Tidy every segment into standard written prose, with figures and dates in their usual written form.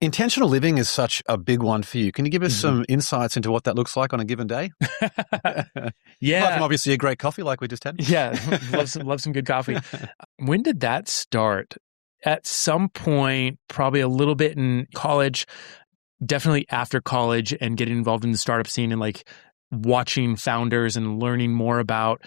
Intentional living is such a big one for you. Can you give us Mhm. some insights into what that looks like on a given day? Apart from Yeah. obviously a great coffee like we just had. Yeah. Love some good coffee. When did that start? At some point, probably a little bit in college, definitely after college and getting involved in the startup scene and like watching founders and learning more about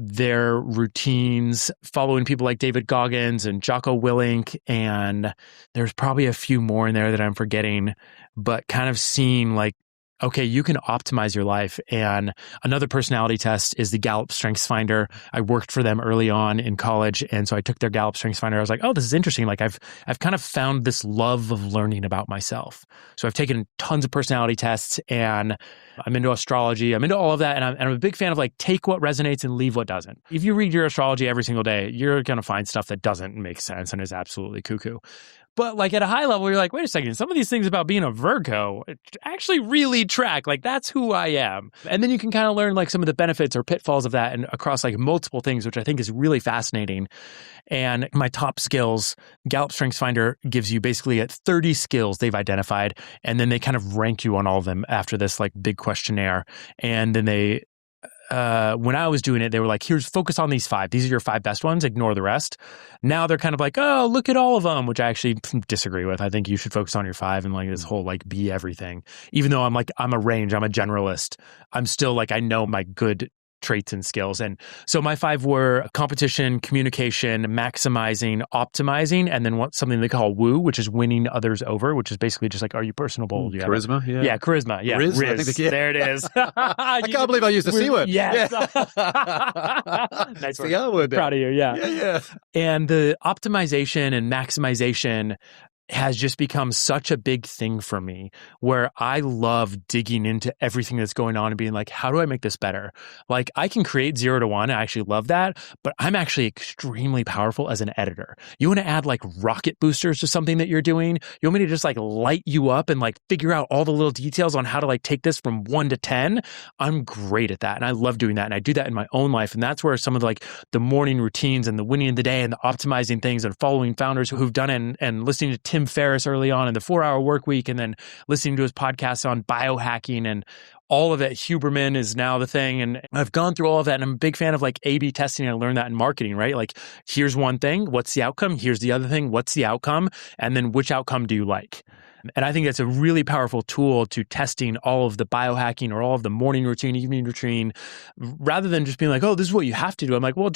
their routines, following people like David Goggins and Jocko Willink. And there's probably a few more in there that I'm forgetting, but kind of seeing like, okay, you can optimize your life. And another personality test is the Gallup Strengths Finder. I worked for them early on in college. And so I took their Gallup Strengths Finder. I was like, oh, this is interesting. Like I've kind of found this love of learning about myself. So I've taken tons of personality tests and I'm into astrology. I'm into all of that. And I'm a big fan of like, take what resonates and leave what doesn't. If you read your astrology every single day, you're going to find stuff that doesn't make sense and is absolutely cuckoo. But like at a high level, you're like, wait a second, some of these things about being a Virgo actually really track. Like that's who I am. And then you can kind of learn like some of the benefits or pitfalls of that and across like multiple things, which I think is really fascinating. And my top skills, Gallup Strengths Finder gives you basically 30 skills they've identified. And then they kind of rank you on all of them after this like big questionnaire. And then they, when I was doing it, they were like, here's focus on these 5. These are your 5 best ones. Ignore the rest. Now they're kind of like, oh, look at all of them, which I actually disagree with. I think you should focus on your 5 and like this whole like be everything. Even though I'm a range, I'm a generalist. I'm still like, I know my good traits and skills. And so my 5 were competition, communication, maximizing, optimizing, and then something they call woo, which is winning others over, which is basically just like, are you personable? Do you Charisma, yeah. Yeah, charisma. Yeah, Riz, Riz. I think yeah. There it is. I can't believe I used the C word. Yes. Yeah. Nice the R word. Proud of you, yeah. Yeah. And the optimization and maximization has just become such a big thing for me where I love digging into everything that's going on and being like, how do I make this better? Like I can create 0 to 1. I actually love that, but I'm actually extremely powerful as an editor. You want to add like rocket boosters to something that you're doing? You want me to just like light you up and like figure out all the little details on how to like take this from 1 to 10? I'm great at that. And I love doing that. And I do that in my own life. And that's where some of like the morning routines and the winning of the day and the optimizing things and following founders who've done it and listening to Tim Ferriss early on in the 4-Hour Work Week and then listening to his podcasts on biohacking and all of it. Huberman is now the thing. And I've gone through all of that. And I'm a big fan of like A/B testing. I learned that in marketing, right? Like here's one thing. What's the outcome? Here's the other thing. What's the outcome? And then which outcome do you like? And I think that's a really powerful tool to testing all of the biohacking or all of the morning routine, evening routine, rather than just being like, oh, this is what you have to do. I'm like, well,